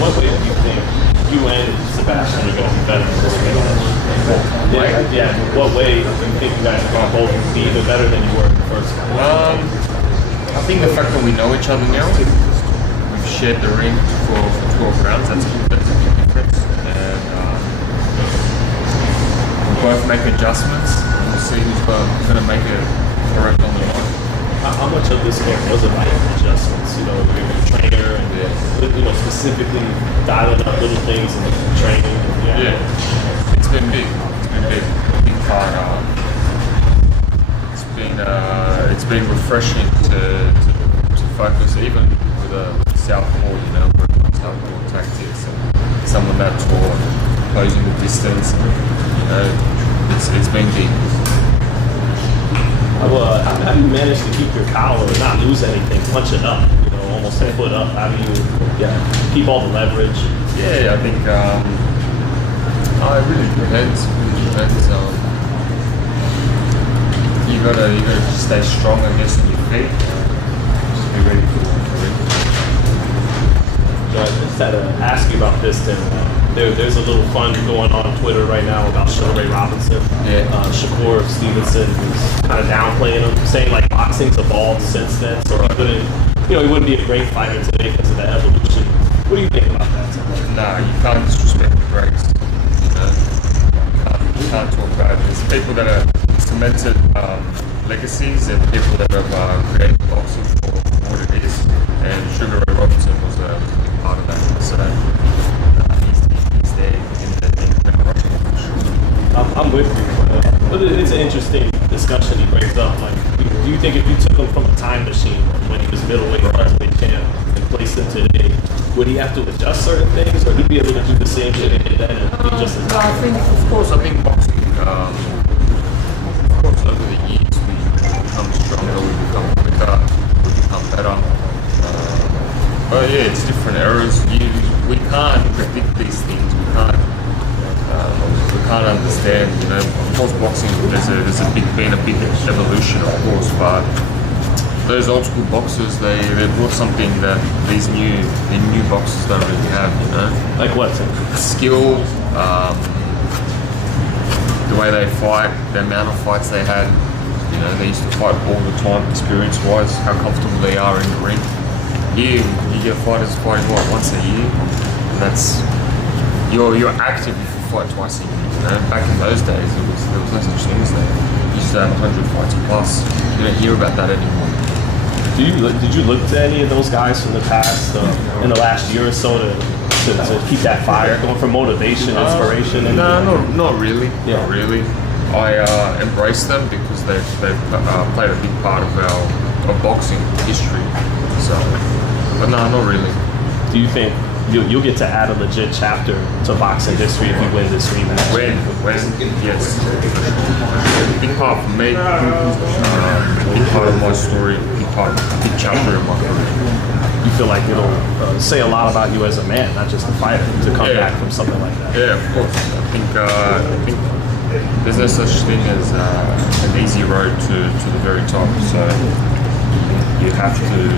what way do you think you and Sebastian are going to be better in this rematch? Yeah, what way do you think you guys are going to both be even better than you were in the first one? I think the fact that we know each other now, we've shared the ring for 12 rounds, that's a big difference. And we both make adjustments, and we'll see who's going to make it correct on the line. How much of this game was about adjustments? You know, your trainer and specifically dialing up little things in the training. Yeah, it's been big. Big part. It's been refreshing to focus, even with a southpaw. You know, working on southpaw tactics and someone that tall, closing the distance. You know, it's been big. Well, how do you manage to keep your collar and not lose anything, punch it up, almost a foot up? How do you keep all the leverage? Yeah, I think it really depends. You gotta stay strong, I guess, on your feet. Just be ready for it. I just had to ask you about this, Tim. There's a little fun going on Twitter right now about Ray Robinson. Yeah. Shakur Stevenson, who's kind of downplaying him, saying like boxing's evolved since then, so he wouldn't be a great fighter today because of the evolution. What do you think about that, Tim? Nah, you can't disrespect the greats. You can't talk about it. There's people that are cemented legacies and people that have created boxing for what it is. And Sugar Ray Robinson was a big part of that. So he's there in the rushing for sure. I'm with you. But it's an interesting discussion he brings up. Like, do you think if you took him from a time machine when he was middleweight welterweight champ and placed him today, would he have to adjust certain things, or he'd be able to do the same shit he did then and be just as I think boxing, of course, over the years we become stronger, we become quicker, we become better. But yeah, it's different eras. We can't predict these things. We can't understand. Of course, boxing there's been a big evolution, of course, but those old school boxers, they brought something that the new boxers don't really have. Like what? Skill, the way they fight, the amount of fights they had. They used to fight all the time, experience-wise, how comfortable they are in the ring. Here, you get fighters fighting once a year, and that's you're active if you fight twice a year. Back in those days, there was no such thing as that. You used to have 100 fights plus. You don't hear about that anymore. Did you look to any of those guys from the past, in the last year or so, to keep that fire going, for motivation, inspiration? No, not really. Yeah. Not really. I embrace them because they've played a big part of boxing history. So, but no, not really. Do you think you'll get to add a legit chapter to boxing history if you win this rematch? When? Yes. Big part for me. Big part of my story. Big chapter in my career. You feel like it'll say a lot about you as a man, not just a fighter, to come back from something like that? Yeah, of course. I think there's no such thing as an easy road to the very top. So you have to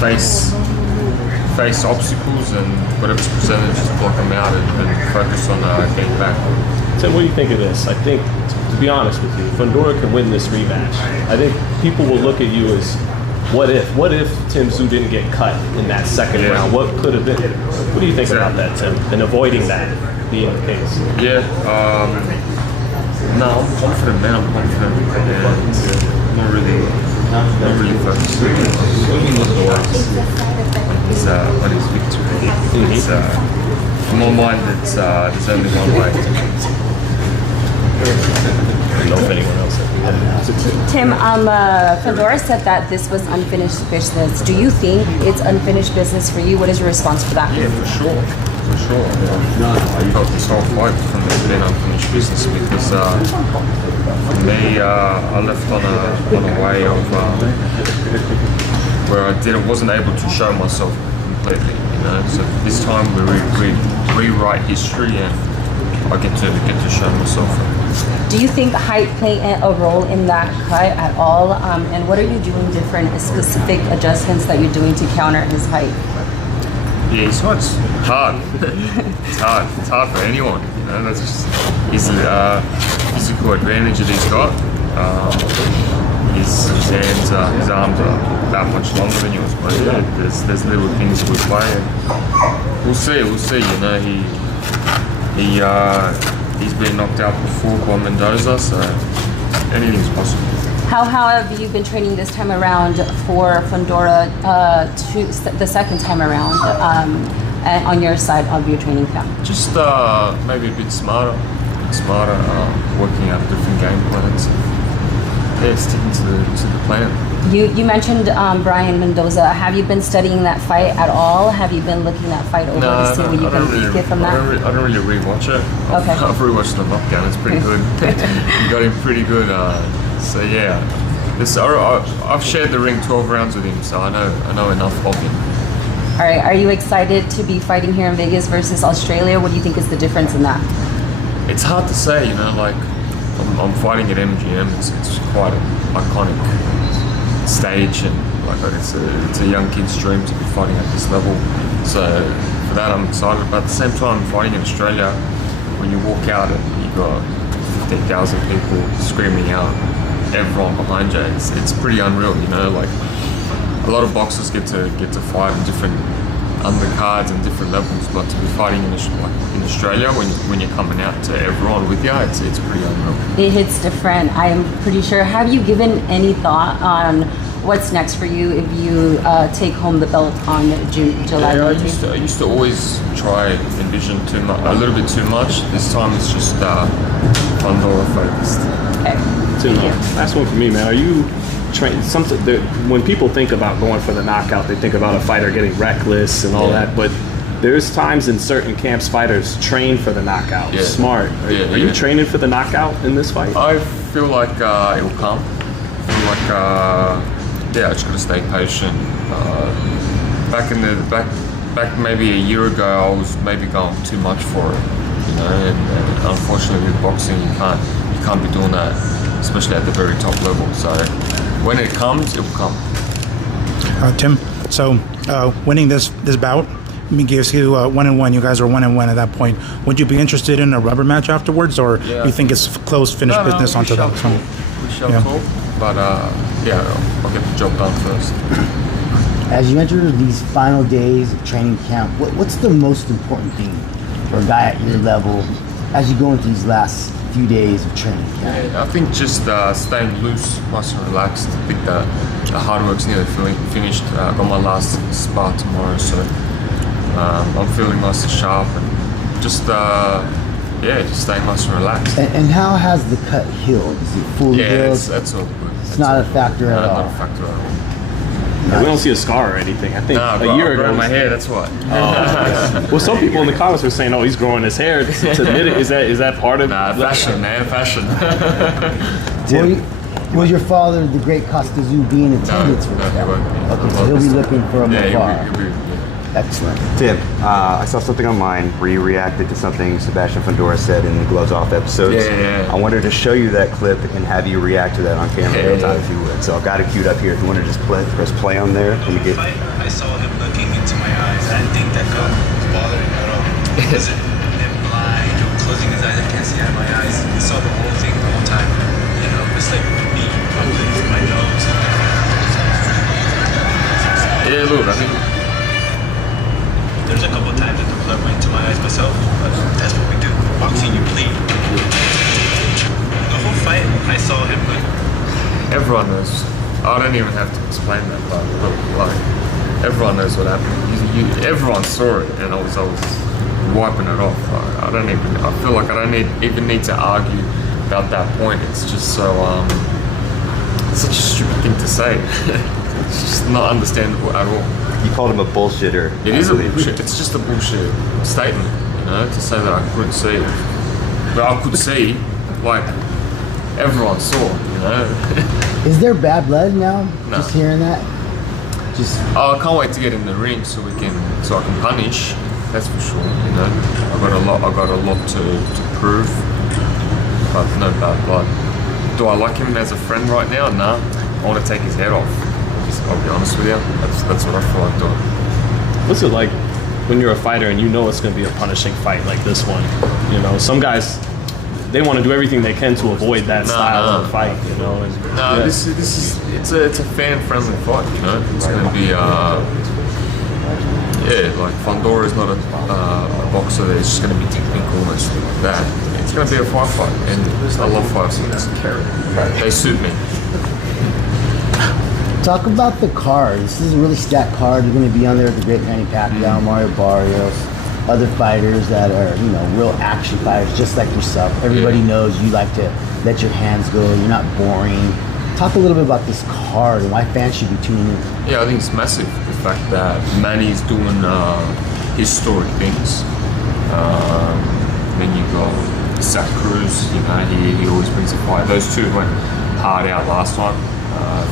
face obstacles and whatever's presented, just block them out and focus on getting back. So what do you think of this? I think, to be honest with you, Fundora can win this rematch. I think people will look at you as, what if Tim Tszyu didn't get cut in that second round? What could have been? What do you think about that, Tim, and avoiding that being the case? Yeah, no, I'm confident, man. I'm confident. And not really focused on his victory. It's, in my mind, there's only one way. I don't know if anyone else has. Tim, Fundora said that this was unfinished business. Do you think it's unfinished business for you? What is your response for that? Yeah, for sure. I felt this whole fight from being unfinished business because for me, I left on a way of where I wasn't able to show myself completely. So this time we rewrite history and I get to show myself. Do you think height played a role in that cut at all? And what are you doing different, specific adjustments that you're doing to counter his height? Yeah, he's hard. It's hard. It's hard for anyone. You know, that's just his physical advantage that he's got. His hands, his arms are that much longer than yours. But yeah, there's little things we play. We'll see. You know, he's been knocked out before by Mendoza, so anything's possible. How have you been training this time around for Fundora the second time around on your side of your training camp? Just maybe a bit smarter, working out different game plans. Yeah, sticking to the plan. You mentioned Brian Mendoza. Have you been studying that fight at all? Have you been looking that fight over to see what you can get from that? I don't really rewatch it. I've rewatched the knockdown. It's pretty good. You got him pretty good. So yeah, I've shared the ring 12 rounds with him, so I know enough of him. All right. Are you excited to be fighting here in Vegas versus Australia? What do you think is the difference in that? It's hard to say. You know, like I'm fighting at MGM. It's quite an iconic stage, and like it's a young kid's dream to be fighting at this level. So for that, I'm excited. But at the same time, fighting in Australia, when you walk out and you got 15,000 people screaming out, everyone behind you, it's pretty unreal. You know, like a lot of boxers get to fight in different undercards and different levels, but to be fighting in Australia when you're coming out to everyone with you, it's pretty unreal. It hits different. I am pretty sure. Have you given any thought on what's next for you if you take home the belt on July 19th? I used to always try envision a little bit too much. This time it's just Fundora focused. Okay. Last one for me, man. Are you train something that when people think about going for the knockout, they think about a fighter getting reckless and all that, but there's times in certain camps fighters train for the knockout. Smart. Are you training for the knockout in this fight? I feel like it will come. I feel like I just gotta stay patient. Back maybe a year ago, I was maybe going too much for it, you know, and unfortunately with boxing you can't be doing that, especially at the very top level. So when it comes, it will come. Tim, so winning this bout gives you 1-1. You guys are 1-1 at that point. Would you be interested in a rubber match afterwards, or you think it's close, finished business onto that? We shall talk, but I'll get the job done first. As you enter these final days of training camp, what's the most important thing for a guy at your level as you go into these last few days of training camp? I think just staying loose, nice and relaxed. I think the hard work's nearly finished. I've got my last spar tomorrow, so I'm feeling nice and sharp, and just staying nice and relaxed. And how has the cut healed? Is it fully healed? That's all good. It's not a factor at all. Not a factor at all. We don't see a scar or anything. I think a year ago. My hair. That's what. Well, some people in the comments were saying, "Oh, he's growing his hair to admit it." Is that part of? Fashion, man, fashion. Will your father, the great Tszyu, be in attendance for that? He won't be. Okay, so he'll be looking for him afar. He'll be. Excellent. Tim, I saw something online where you reacted to something Sebastian Fundora said in the Gloves Off episodes. Yeah. I wanted to show you that clip and have you react to that on camera real time if you would. So I've got it queued up here. If you want to just press play on there. And get... I saw him looking into my eyes. I didn't think that gun was bothering me at all. Was it him blind or closing his eyes? I can't see out of my eyes. I saw the whole thing the whole time. You know, it's like me bubbling through my nose. Yeah, look, I think there's a couple of times that the blood went into my eyes myself, but that's what we do. Boxing, you bleed. The whole fight, I saw him like. everyone knows. I don't even have to explain that, but like everyone knows what happened. Everyone saw it, and I was wiping it off. I feel like I don't even need to argue about that point. It's just so it's such a stupid thing to say. It's just not understandable at all. You called him a bullshitter. It is a bullshit. It's just a bullshit statement, you know, to say that I couldn't see. But I could see, like everyone saw, you know. Is there bad blood now? No. Just hearing that. I can't wait to get in the ring so I can punish. That's for sure. You know, I got a lot to prove, but no bad blood. Do I like him as a friend right now? Nah. I want to take his head off. I'll be honest with you. That's what I feel like doing. What's it like when you're a fighter and you know it's going to be a punishing fight like this one. You know, some guys, they want to do everything they can to avoid that style of fight. You know, and, this is it's a fan-friendly fight. You know, it's going to be like Fundora is not a boxer that's just going to be technical and stuff like that. It's going to be a fight, and I love fight scenes. They suit me. Talk about the card. This is a really stacked card. You're going to be on there with the great Manny Pacquiao, Mario Barrios, other fighters that are, you know, real action fighters just like yourself. Everybody knows you like to let your hands go. You're not boring. Talk a little bit about this card and why fans should be tuning in. Yeah, I think it's massive. The fact that Manny's doing historic things. Then you got Zach Cruz. You know, he always brings a fight. Those two went hard out last time.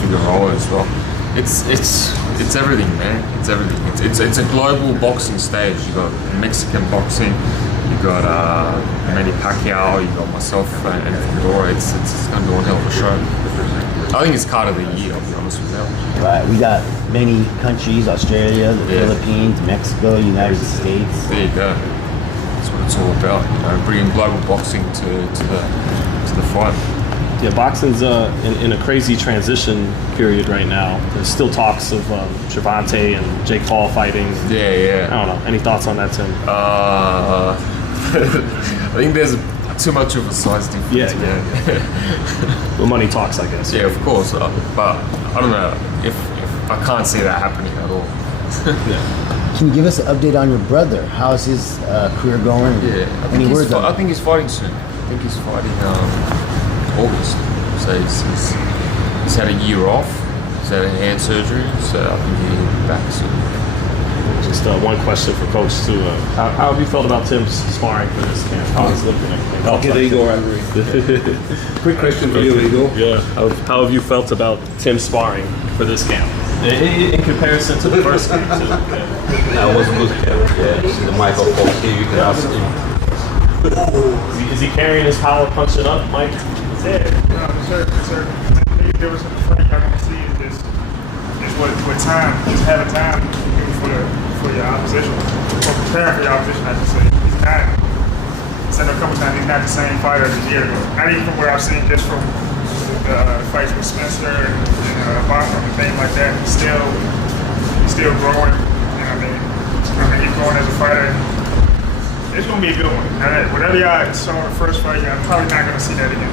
Figueroa as well. It's everything, man. It's everything. It's a global boxing stage. You got Mexican boxing. You got Manny Pacquiao. You got myself and Fundora. It's going to be one hell of a show. I think it's card of the year. I'll be honest with you. Right. We got many countries: Australia, the Philippines, Mexico, United States. There you go. That's what it's all about. You know, bringing global boxing to the fight. Yeah, boxing's in a crazy transition period right now. There's still talks of Gervonta and Jake Paul fighting. Yeah. I don't know. Any thoughts on that, Tim? I think there's too much of a size difference. Yeah. Well, money talks, I guess. Yeah, of course. But I don't know if I can't see that happening at all. Can you give us an update on your brother? How's his career going? Yeah, Any words on I think he's fighting soon. I think he's fighting August. So he's had a year off. He's had a hand surgery, so I think he'll be back soon. Just one question for Coach too. How have you felt about Tim's sparring for this camp? How he's looking at things? Okay, there you go, Ivory. Quick question for you, Eagle. Yeah. How have you felt about Tim sparring for this camp? In comparison to the first camp too. That was good camp. Yeah, see the microphone here, you can ask him. Is he carrying his power punching up, Mike? Yeah, sir. The big difference in the fight y'all gonna see is this is what time, just having time for your opposition, or preparing for your opposition, I should say. He's not, I said a couple times, he's not the same fighter as a year ago. Not even from what I've seen, just from the fights with Spencer and Boston and things like that. He's still growing. And I mean, he's growing as a fighter. It's gonna be a good one. Whatever y'all saw in the first fight, y'all probably not gonna see that again.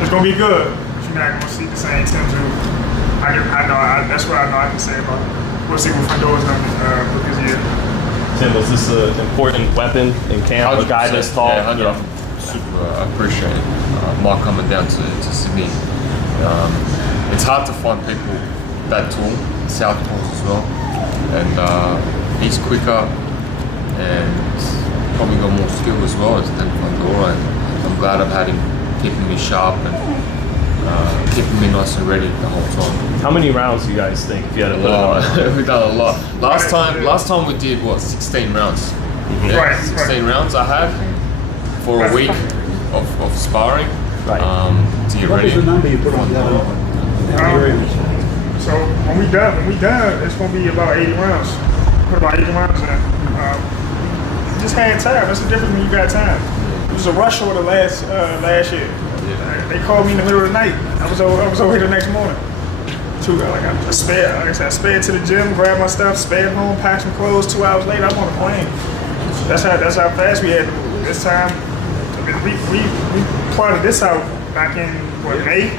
It's gonna be good, but you're not gonna see the same Tim Tszyu. I know. That's what I know I can say about it. We'll see what Fundora's gonna put this year. Tim, was this an important weapon in camp? A guy this tall? Yeah, super appreciate it. Mark coming down to Sydney. It's hard to find people that tall, southpaws as well, and he's quicker and probably got more skill as well than Fundora. And I'm glad I've had him keeping me sharp and keeping me nice and ready the whole time. How many rounds do you guys think if you had to put it on? We've done a lot. Last time we did 16 rounds. Yeah, Right. 16 rounds I had for a week of sparring. Right. To get ready. What was the number you put on the other one? So when we done, it's gonna be about 80 rounds. Put about 80 rounds in. Just had time. That's the difference when you got time. It was a rush order last year. They called me in the middle of the night. I was over here the next morning. I sped to the gym, grabbed my stuff, sped home, packed some clothes. 2 hours later, I'm on the plane. That's how fast we had to move. This time, I mean, we plotted this out back in May.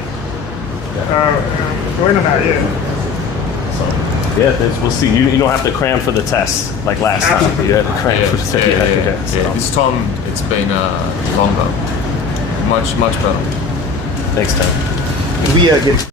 Going or not, yeah. So, we'll see. You don't have to cram for the test like last time. You had to cram for the test. Yeah. This time it's been longer, much better. Thanks, Tim. We get